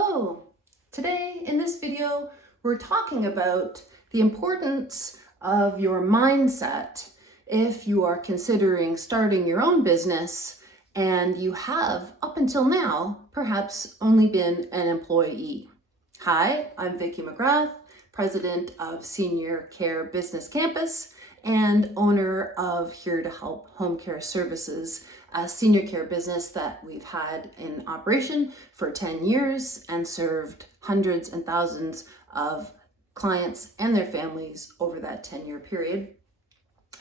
Hello! Today in this video, we're talking about the importance of your mindset if you are considering starting your own business and you have, up until now, perhaps only been an employee. Hi, I'm Vicki McGrath, President of Senior Care Business Campus and owner of Here to Help Home Care Services, a senior care business that we've had in operation for 10 years and served hundreds and thousands of clients and their families over that 10-year period.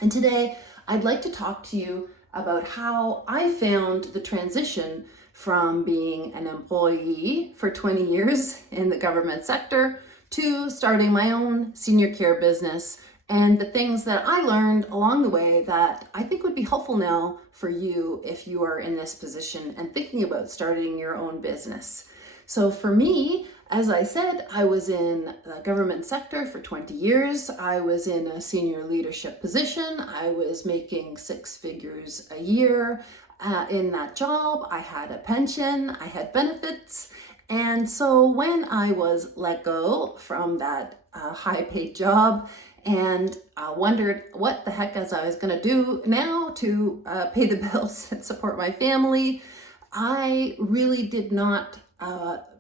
And today I'd like to talk to you about how I found the transition from being an employee for 20 years in the government sector to starting my own senior care business, and the things that I learned along the way that I think would be helpful now for you if you are in this position and thinking about starting your own business. So for me, as I said, I was in the government sector for 20 years. I was in a senior leadership position. I was making 6 figures a year in that job. I had a pension, I had benefits. And so when I was let go from that high-paid job and wondered what the heck as I was going to do now to pay the bills and support my family, I really did not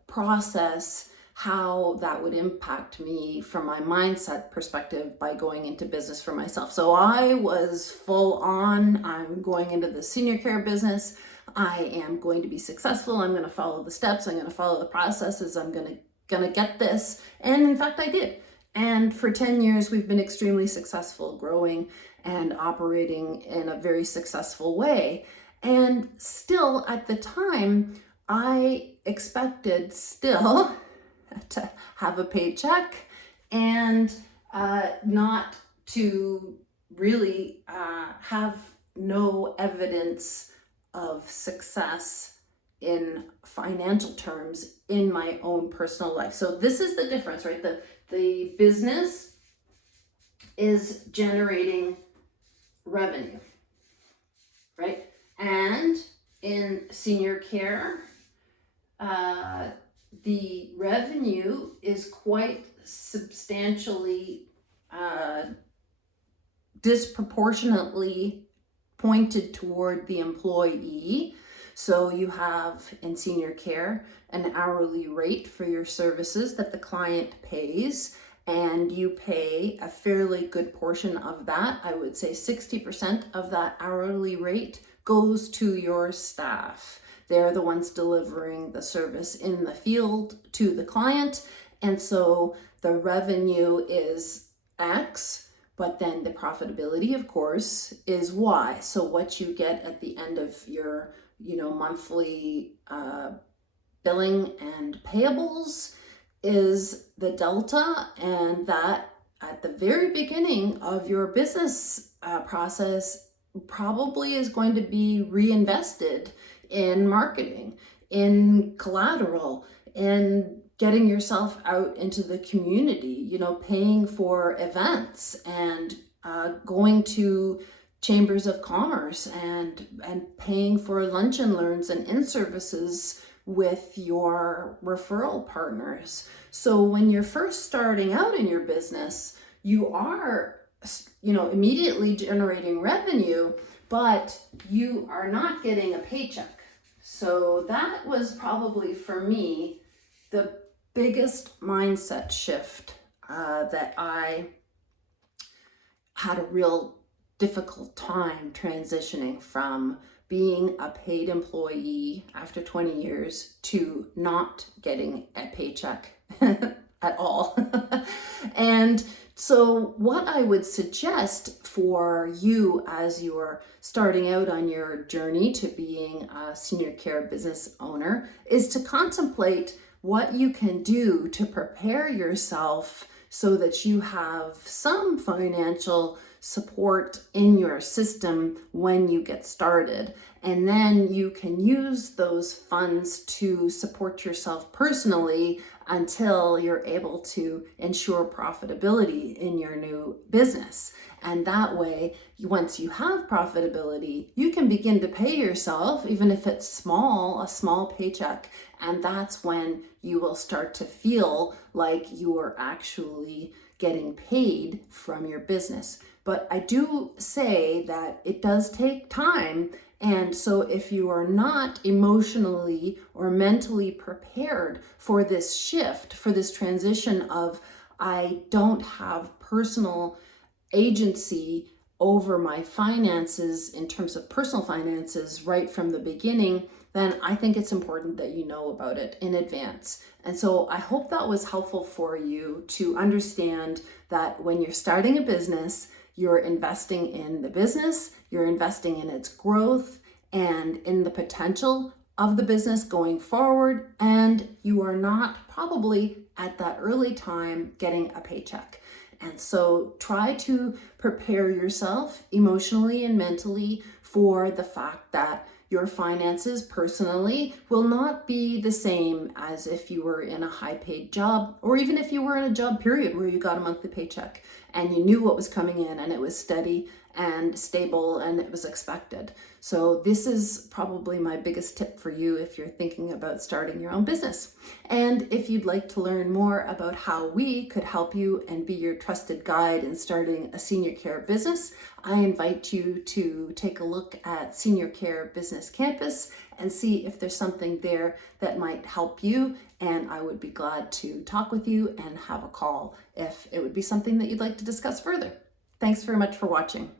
process how that would impact me from my mindset perspective by going into business for myself. So I was full on, I'm going into the senior care business. I am going to be successful. I'm going to follow the steps. I'm going to follow the processes. I'm going to get this. And in fact, I did. And for 10 years, we've been extremely successful, growing and operating in a very successful way. And still at the time, I expected still to have a paycheck and not to really have no evidence of success in financial terms in my own personal life. So this is the difference, right? The business is generating revenue, right? And in senior care, the revenue is quite substantially disproportionately pointed toward the employee. So you have in senior care an hourly rate for your services that the client pays, and you pay a fairly good portion of that. I would say 60% of that hourly rate goes to your staff. They're the ones delivering the service in the field to the client. And so the revenue is X, but then the profitability, of course, is Y. So what you get at the end of your monthly billing and payables is the delta, and that at the very beginning of your business process probably is going to be reinvested in marketing, in collateral, in getting yourself out into the community, paying for events and going to chambers of commerce and paying for lunch and learns and in-services with your referral partners. So when you're first starting out in your business, you are, immediately generating revenue, but you are not getting a paycheck. So that was probably for me the biggest mindset shift that I had a real difficult time transitioning from being a paid employee after 20 years to not getting a paycheck at all. And so what I would suggest for you as you're starting out on your journey to being a senior care business owner is to contemplate what you can do to prepare yourself so that you have some financial support in your system when you get started. And then you can use those funds to support yourself personally until you're able to ensure profitability in your new business. And that way, once you have profitability, you can begin to pay yourself, even if it's small, a small paycheck. And that's when you will start to feel like you are actually getting paid from your business. But I do say that it does take time. And so if you are not emotionally or mentally prepared for this shift, for this transition of, I don't have personal agency over my finances in terms of personal finances right from the beginning, then I think it's important that you know about it in advance. And so I hope that was helpful for you to understand that when you're starting a business, you're investing in the business, you're investing in its growth and in the potential of the business going forward, and you are not probably at that early time getting a paycheck. And so try to prepare yourself emotionally and mentally for the fact that your finances personally will not be the same as if you were in a high-paid job, or even if you were in a job period where you got a monthly paycheck and you knew what was coming in and it was steady and stable and it was expected. So this is probably my biggest tip for you if you're thinking about starting your own business. And if you'd like to learn more about how we could help you and be your trusted guide in starting a senior care business, I invite you to take a look at Senior Care Business Campus and see if there's something there that might help you. And I would be glad to talk with you and have a call if it would be something that you'd like to discuss further. Thanks very much for watching.